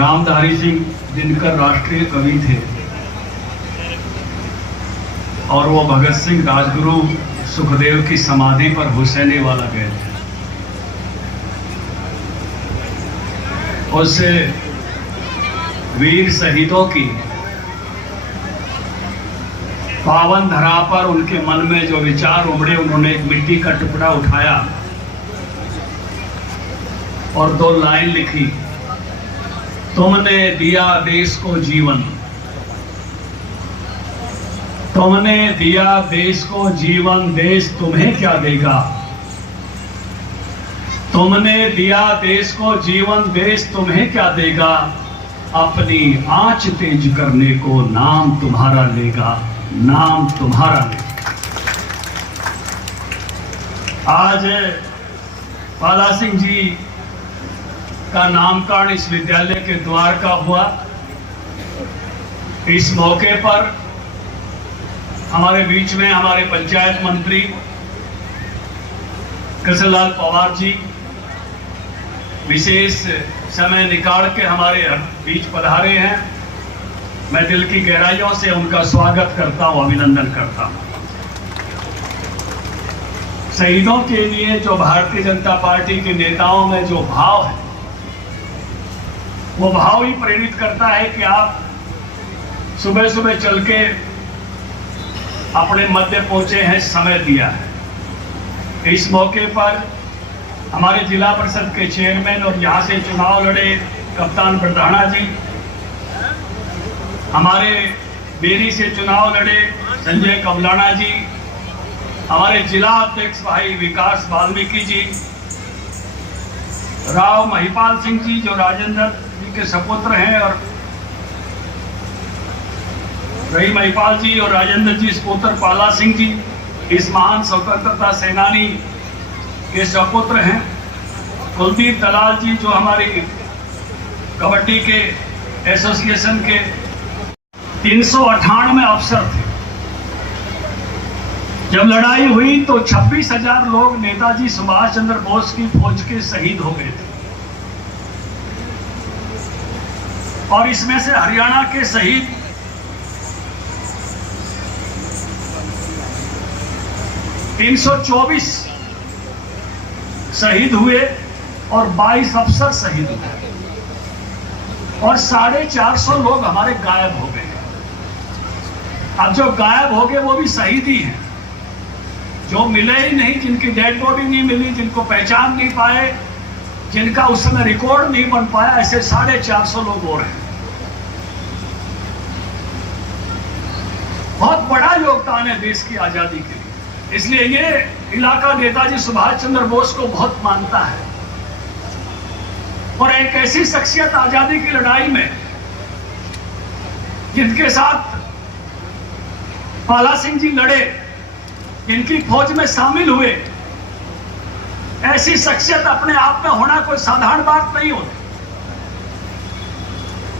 रामधारी सिंह दिनकर राष्ट्रीय कवि थे और वो भगत सिंह, राजगुरु, सुखदेव की समाधि पर हुसैनी वाला गए थे। उस वीर शहीदों की पावन धरा पर उनके मन में जो विचार उमड़े, उन्होंने एक मिट्टी का टुकड़ा उठाया और 2 लाइन लिखी, तुमने दिया देश को जीवन, तुमने दिया देश को जीवन, देश तुम्हें क्या देगा। तुमने दिया देश को जीवन, देश तुम्हें क्या देगा। अपनी आंच तेज करने को नाम तुम्हारा लेगा, नाम तुम्हारा लेगा। आज पाला सिंह जी का नामकरण इस विद्यालय के द्वार का हुआ। इस मौके पर हमारे बीच में हमारे पंचायत मंत्री कृष्णलाल पवार जी विशेष समय निकाल के हमारे बीच पधारे हैं। मैं दिल की गहराइयों से उनका स्वागत करता हूं, अभिनंदन करता हूं। शहीदों के लिए जो भारतीय जनता पार्टी के नेताओं में जो भाव है, वो भाव ही प्रेरित करता है कि आप सुबह सुबह चल के अपने मध्य पहुंचे हैं, समय दिया है। इस मौके पर हमारे जिला परिषद के चेयरमैन और यहाँ से चुनाव लड़े कप्तान बरदाना जी, हमारे बेरी से चुनाव लड़े संजय कबलाना जी, हमारे जिला अध्यक्ष भाई विकास वाल्मीकि जी, राव महिपाल सिंह जी जो राजेंद्र जी के सपुत्र हैं, और रही महिपाल जी और राजेंद्र जी सपुत्र पाला सिंह जी इस महान स्वतंत्रता सेनानी के सपुत्र हैं। कुलदीप दलाल जी जो हमारी कबड्डी के एसोसिएशन के 398 अफसर थे। जब लड़ाई हुई तो 26,000 लोग नेताजी सुभाष चंद्र बोस की फौज के शहीद हो गए थे, और इसमें से हरियाणा के शहीद 324 शहीद हुए और 22 अफसर शहीद हुए, और 450 लोग हमारे गायब हो गए। अब जो गायब हो गए वो भी शहीद ही हैं, जो मिले ही नहीं, जिनकी डेड बॉडी नहीं मिली, जिनको पहचान नहीं पाए, जिनका उस समय रिकॉर्ड नहीं बन पाया, ऐसे 450 लोग और हैं। बहुत बड़ा योगदान है देश की आजादी के लिए, इसलिए ये इलाका नेताजी सुभाष चंद्र बोस को बहुत मानता है। और एक ऐसी शख्सियत आजादी की लड़ाई में जिनके साथ पाला सिंह जी लड़े, जिनकी फौज में शामिल हुए, ऐसी शख्सियत अपने आप में होना कोई साधारण बात नहीं होती।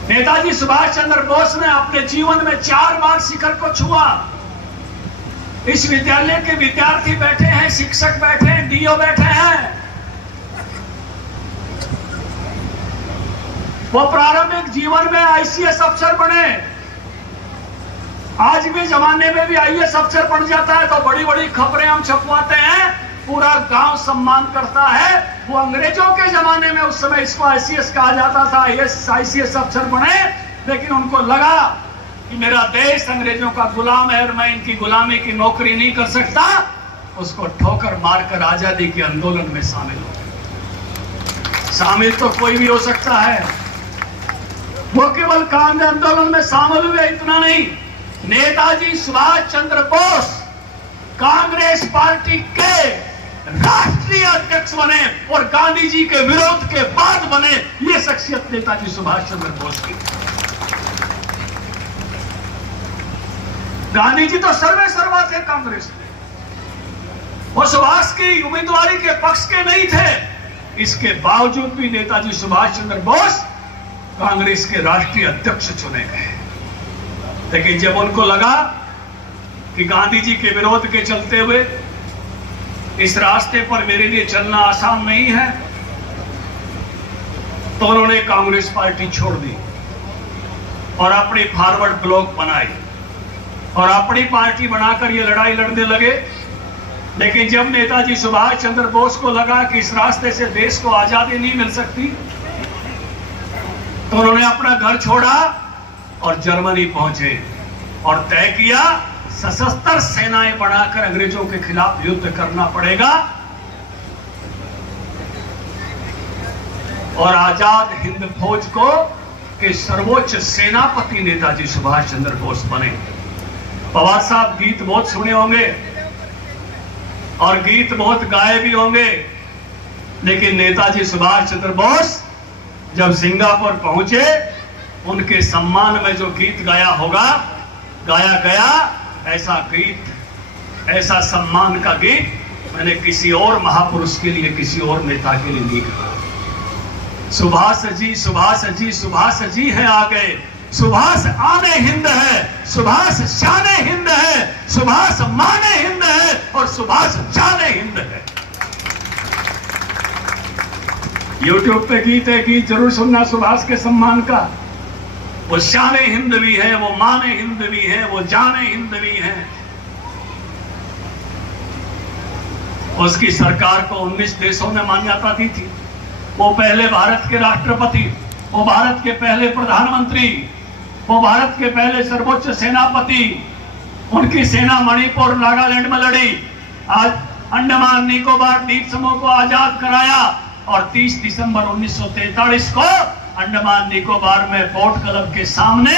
नेताजी सुभाष चंद्र बोस ने अपने जीवन में 4 बार शिखर को छुआ। इस विद्यालय के विद्यार्थी बैठे हैं, शिक्षक बैठे हैं, डीओ बैठे हैं। वो प्रारंभिक जीवन में आईसीएस अफसर बने। आज भी जमाने में भी आईएएस अफसर बन जाता है तो बड़ी बड़ी खबरें हम छपवाते हैं, पूरा गांव सम्मान करता है। वो अंग्रेजों के जमाने में उस समय इसको आईसीएस कहा जाता था, आईसीएस अफसर बने, लेकिन उनको लगा कि मेरा देश अंग्रेजों का गुलाम है और मैं इनकी गुलामी की नौकरी नहीं कर सकता। उसको ठोकर मारकर आजादी के आंदोलन में शामिल हो गए। शामिल तो कोई भी हो सकता है, वो केवल कांग्रेस आंदोलन में शामिल हुए इतना नहीं, नेताजी सुभाष चंद्र बोस कांग्रेस पार्टी के राष्ट्रीय अध्यक्ष बने और गांधी जी के विरोध के बाद बने। ये शख्सियत नेताजी सुभाष चंद्र बोस की। गांधी जी तो सर्वे सर्वा थे कांग्रेस में, वो सुभाष की उम्मीदवारी के पक्ष के नहीं थे। इसके बावजूद भी नेताजी सुभाष चंद्र बोस कांग्रेस के राष्ट्रीय अध्यक्ष चुने गए। लेकिन जब उनको लगा कि गांधी जी के विरोध के चलते हुए इस रास्ते पर मेरे लिए चलना आसान नहीं है, तो उन्होंने कांग्रेस पार्टी छोड़ दी और अपनी फॉरवर्ड ब्लॉक बनाई और अपनी पार्टी बनाकर ये लड़ाई लड़ने लगे। लेकिन जब नेताजी सुभाष चंद्र बोस को लगा कि इस रास्ते से देश को आजादी नहीं मिल सकती, तो उन्होंने अपना घर छोड़ा और जर्मनी पहुंचे और तय किया सशस्त्र सेनाएं बनाकर अंग्रेजों के खिलाफ युद्ध करना पड़ेगा और आजाद हिंद फौज को के सर्वोच्च सेनापति नेताजी सुभाष चंद्र बोस बने। पवार साहब गीत बहुत सुने होंगे और गीत बहुत गाए भी होंगे, लेकिन नेताजी सुभाष चंद्र बोस जब सिंगापुर पहुंचे, उनके सम्मान में जो गीत गाया गया, ऐसा गीत, ऐसा सम्मान का गीत मैंने किसी और महापुरुष के लिए, किसी और नेता के लिए नहीं गाया। सुभाष जी, सुभाष जी, सुभाष जी है आ गए, सुभाष आने हिंद है, सुभाष शाने हिंद है, सुभाष माने हिंद है और सुभाष जाने हिंद है। यूट्यूब पे गीत है, गीत जरूर सुनना सुभाष के सम्मान का। वो शाने हिंद भी है, वो माने हिंद भी है, वो जाने हिंद भी है। उसकी सरकार को 19 देशों ने मान्यता दी थी। वो पहले भारत के राष्ट्रपति, वो भारत के पहले प्रधानमंत्री, वो भारत के पहले सर्वोच्च सेनापति। उनकी सेना मणिपुर नागालैंड में लड़ी, आज अंडमान निकोबार द्वीप समूह को आजाद कराया और 30 दिसंबर 1943 को अंडमान निकोबार में पोर्ट क्लब के सामने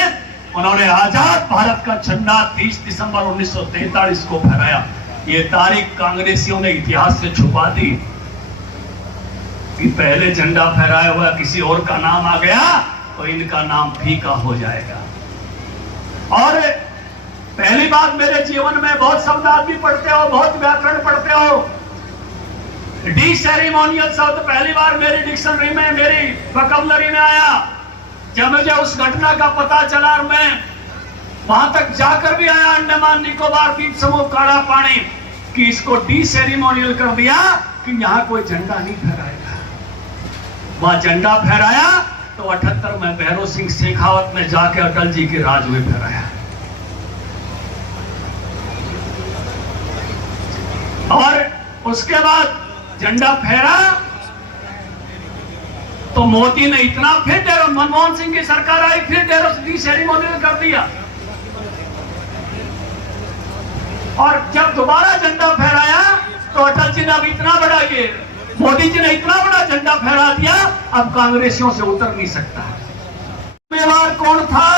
उन्होंने आजाद भारत का झंडा 30 दिसंबर 1943 को फहराया। ये तारीख कांग्रेसियों ने इतिहास से छुपा दी कि पहले झंडा फहराया हुआ किसी और का नाम आ गया तो इनका नाम फीका हो जाएगा। और पहली बात, मेरे जीवन में बहुत शब्द आप भी पढ़ते हो, बहुत व्याकरण पढ़ते हो। डी सेरेमोनियल शब्द पहली बार मेरी डिक्शनरी में, मेरी वोकैबुलरी में आया जब मुझे उस घटना का पता चला और मैं वहां तक जाकर भी आया अंडमान निकोबार द्वीप समूह काड़ा पानी, कि इसको डी सेरेमोनियल कर दिया कि यहां कोई झंडा नहीं फहराएगा। वहां झंडा फहराया तो 78 में भैरव सिंह शेखावत ने जाके अटल जी के राज में फहराया। और उसके बाद झंडा फहरा तो मोदी ने इतना, फिर मनमोहन सिंह की सरकार आई, फिर डी सेरेमोनियल कर दिया। और जब दोबारा झंडा फहराया तो अटल जी ने अब इतना बड़ा, ये मोदी जी ने इतना बड़ा झंडा फहरा दिया, अब कांग्रेसियों से उतर नहीं सकता। जिम्मेवार कौन था?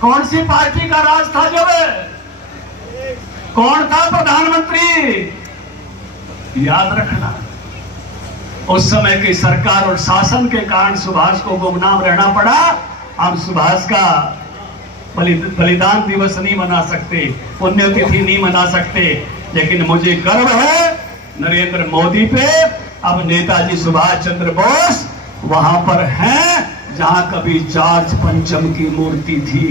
कौन सी पार्टी का राज था? जब कौन था प्रधानमंत्री? याद रखना, उस समय की सरकार और शासन के कारण सुभाष को गुमनाम रहना पड़ा। हम सुभाष का बलिदान दिवस नहीं मना सकते, पुण्यतिथि नहीं मना सकते, लेकिन मुझे गर्व है नरेंद्र मोदी पे। अब नेताजी सुभाष चंद्र बोस वहां पर हैं जहां कभी जॉर्ज पंचम की मूर्ति थी।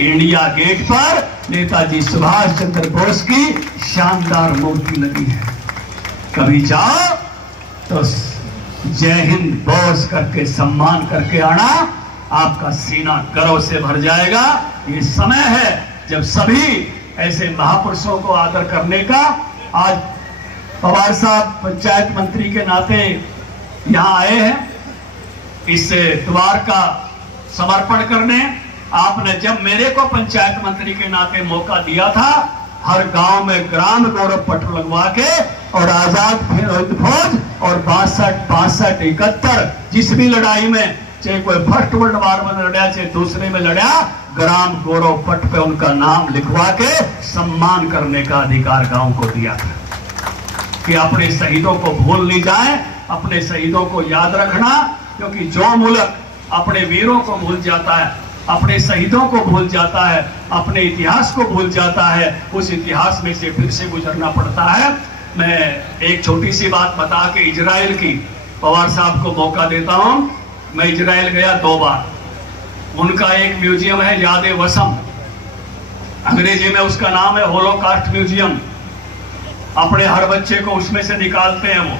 इंडिया गेट पर नेताजी सुभाष चंद्र बोस की शानदार मूर्ति लगी है। कभी जाओ तो जय हिंद बोस करके सम्मान करके आना, आपका सीना गर्व से भर जाएगा। ये समय है जब सभी ऐसे महापुरुषों को आदर करने का। आज पवार साहब पंचायत मंत्री के नाते यहाँ आए हैं इस द्वार का समर्पण करने। आपने जब मेरे को पंचायत मंत्री के नाते मौका दिया था, हर गांव में ग्राम गौरव पट लगवा के और आजाद हिंद फौज और 62, 71 जिस भी लड़ाई में, चाहे कोई फर्स्ट वर्ल्ड वार में लड़ा चाहे दूसरे में लड़ा, ग्राम गौरव पट पे उनका नाम लिखवा के सम्मान करने का अधिकार गांव को दिया था कि अपने शहीदों को भूल नहीं जाए, अपने शहीदों को याद रखना। क्योंकि जो मुल्क अपने वीरों को भूल जाता है, अपने शहीदों को भूल जाता है, अपने इतिहास को भूल जाता है, उस इतिहास में से फिर से गुजरना पड़ता है। मैं एक छोटी सी बात बता के इजराइल की पवार साहब को मौका देता हूं। मैं इजराइल गया 2 बार। उनका एक म्यूजियम है याद वसम, अंग्रेजी में उसका नाम है होलोकास्ट म्यूजियम। अपने हर बच्चे को उसमें से निकालते हैं वो।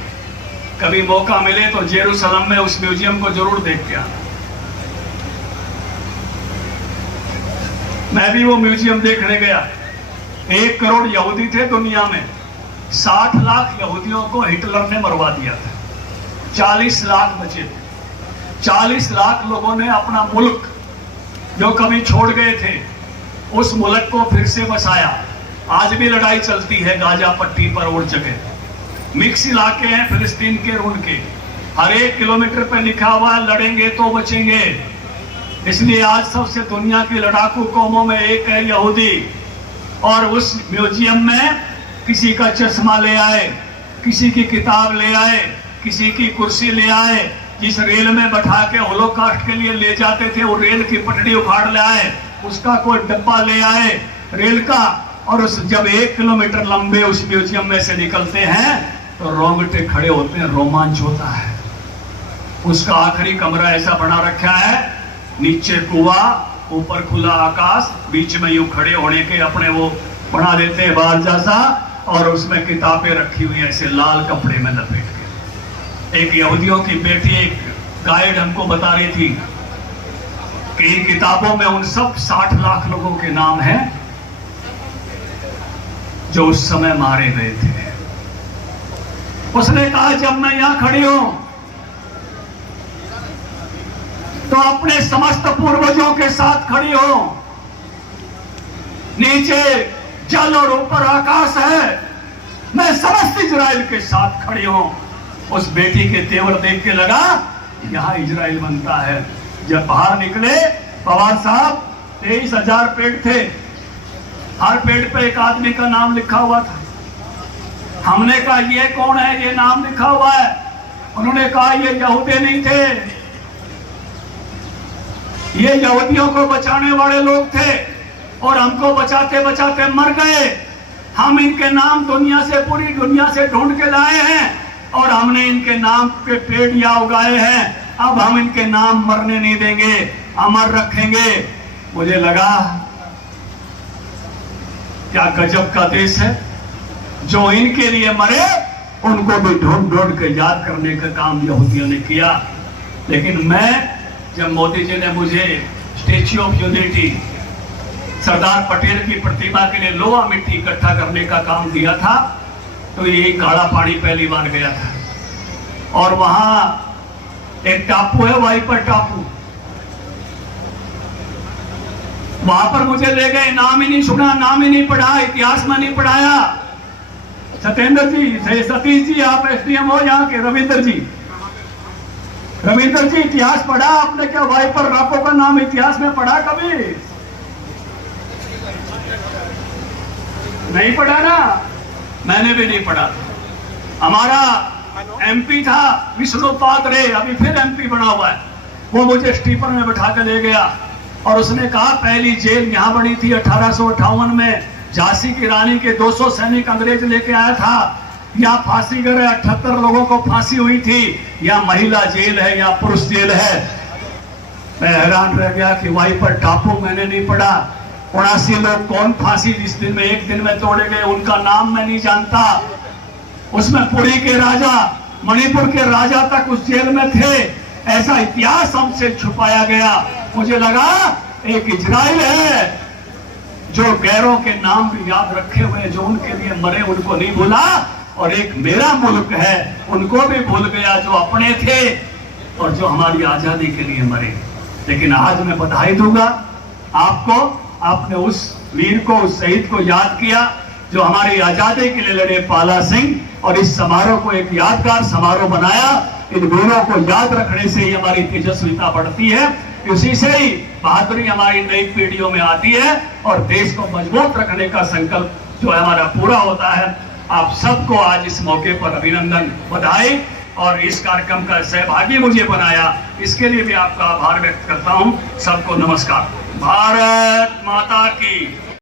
कभी मौका मिले तो जेरूसलम में उस म्यूजियम को जरूर देख के आना। मैं भी वो म्यूजियम देखने गया। 1 करोड़ यहूदी थे दुनिया में, 60 लाख यहूदियों को हिटलर ने मरवा दिया था, 40 लाख बचे थे। 40 लाख लोगों ने अपना मुल्क जो कभी छोड़ गए थे, उस मुल्क को फिर से बसाया। आज भी लड़ाई चलती है गाजा पट्टी पर और जगह। मिक्स इलाके हैं फिलिस्तीन के और उनके। हर 1 किलोमीटर पर लिखा हुआ है लड़ेंगे तो बचेंगे। इसलिए आज सबसे दुनिया की लड़ाकू कौमों में एक है यहूदी। और उस म्यूजियम में किसी का चश्मा ले आए, किसी की किताब ले आए, किसी की कुर्सी ले आए। जिस रेल में बैठा के होलोकास्ट के लिए ले जाते थे, वो रेल की पटड़ी उखाड़ ले आए, उसका कोई डब्बा ले आए रेल का। और उस जब 1 किलोमीटर लंबे उस म्यूजियम में से निकलते हैं तो रोंगटे खड़े होते हैं, रोमांच होता है। उसका आखिरी कमरा ऐसा बना रखा है, नीचे कुआं, ऊपर खुला आकाश, बीच में यूं खड़े होने के अपने वो बना देते हैं बार जैसा, और उसमें किताबें रखी हुई ऐसे लाल कपड़े में लपेट के। एक यहूदियों की बेटी, एक गाइड हमको बता रही थी कि इन किताबों में उन सब 60 लाख लोगों के नाम हैं जो उस समय मारे गए थे। उसने कहा जब मैं यहां खड़ी हूं तो अपने समस्त पूर्वजों के साथ खड़ी हूं। नीचे जल और ऊपर आकाश है, मैं समस्त इजराइल के साथ खड़ी हूं। उस बेटी के तेवर देख के लगा यहां इजराइल बनता है। जब बाहर निकले पवार साहब, 23,000 पेड़ थे, हर पेड़ पे एक आदमी का नाम लिखा हुआ था। हमने कहा ये कौन है, ये नाम लिखा हुआ है? उन्होंने कहा ये यहूदी नहीं थे, ये यहूदियों को बचाने वाले लोग थे और हमको बचाते बचाते मर गए। हम इनके नाम दुनिया से, पूरी दुनिया से ढूंढ के लाए हैं और हमने इनके नाम के पेड़ यहाँ उगाए हैं। अब हम इनके नाम मरने नहीं देंगे, अमर रखेंगे। मुझे लगा क्या गजब का देश है, जो इनके लिए मरे उनको भी ढूंढ ढूंढ के याद करने का काम यहूदियों ने किया। लेकिन मैं, जब मोदी जी ने मुझे statue of unity, Sardar Patel की प्रतिमा के लिए लोहा मिट्टी इकट्ठा करने का काम दिया था, तो ये काला पानी पहली बार गया था। और वहां एक टापू है, वाइपर टापू, वहां पर मुझे ले गए। नाम ही नहीं सुना, नाम ही नहीं पढ़ा, इतिहास में नहीं पढ़ाया। सत्येंद्र जी, सतीश जी, आप एसडीएम हो यहाँ के, रविंद्र जी, इतिहास पढ़ा आपने क्या? वाइपर टापू का नाम इतिहास में पढ़ा कभी? नहीं पढ़ा ना, मैंने भी नहीं पढ़ा। हमारा एमपी था विष्णु पात्रे, अभी फिर एमपी बना हुआ है, वो मुझे स्टीपर में बैठा कर ले गया और उसने कहा पहली जेल यहां बनी थी 1858 में, झांसी की रानी के 200 सैनिक अंग्रेज लेके आया था। यहाँ फांसी गए 78 लोगों को फांसी हुई थी। यहाँ महिला जेल है, यहाँ पुरुष जेल है। मैं हैरान रह गया कि वाइपर टापू मैंने नहीं पढ़ा। 79 लोग कौन फांसी जिस दिन में, एक दिन में तोड़े गए, उनका नाम मैं नहीं जानता। उसमें पुरी के राजा, मणिपुर के राजा तक उस जेल में थे। ऐसा इतिहास हमसे छुपाया गया। मुझे लगा एक इजराइल है जो गैरों के नाम भी याद रखे हुए, जो उनके लिए मरे उनको नहीं भूला, और एक मेरा मुल्क है उनको भी भूल गया जो अपने थे और जो हमारी आजादी के लिए मरे। लेकिन आज मैं बधाई दूंगा आपको, आपने उस वीर को, उस शहीद को याद किया जो हमारी आजादी के लिए लड़े, पाला सिंह, और इस समारोह को एक यादगार समारोह बनाया। इन वीरों को याद रखने से ही हमारी तेजस्विता बढ़ती है, उसी से ही बहादुरी हमारी नई पीढ़ियों में आती है और देश को मजबूत रखने का संकल्प जो है हमारा पूरा होता है। आप सबको आज इस मौके पर अभिनंदन, बधाई, और इस कार्यक्रम का सहभागी मुझे बनाया, इसके लिए भी आपका आभार व्यक्त करता हूं। सबको नमस्कार। भारत माता की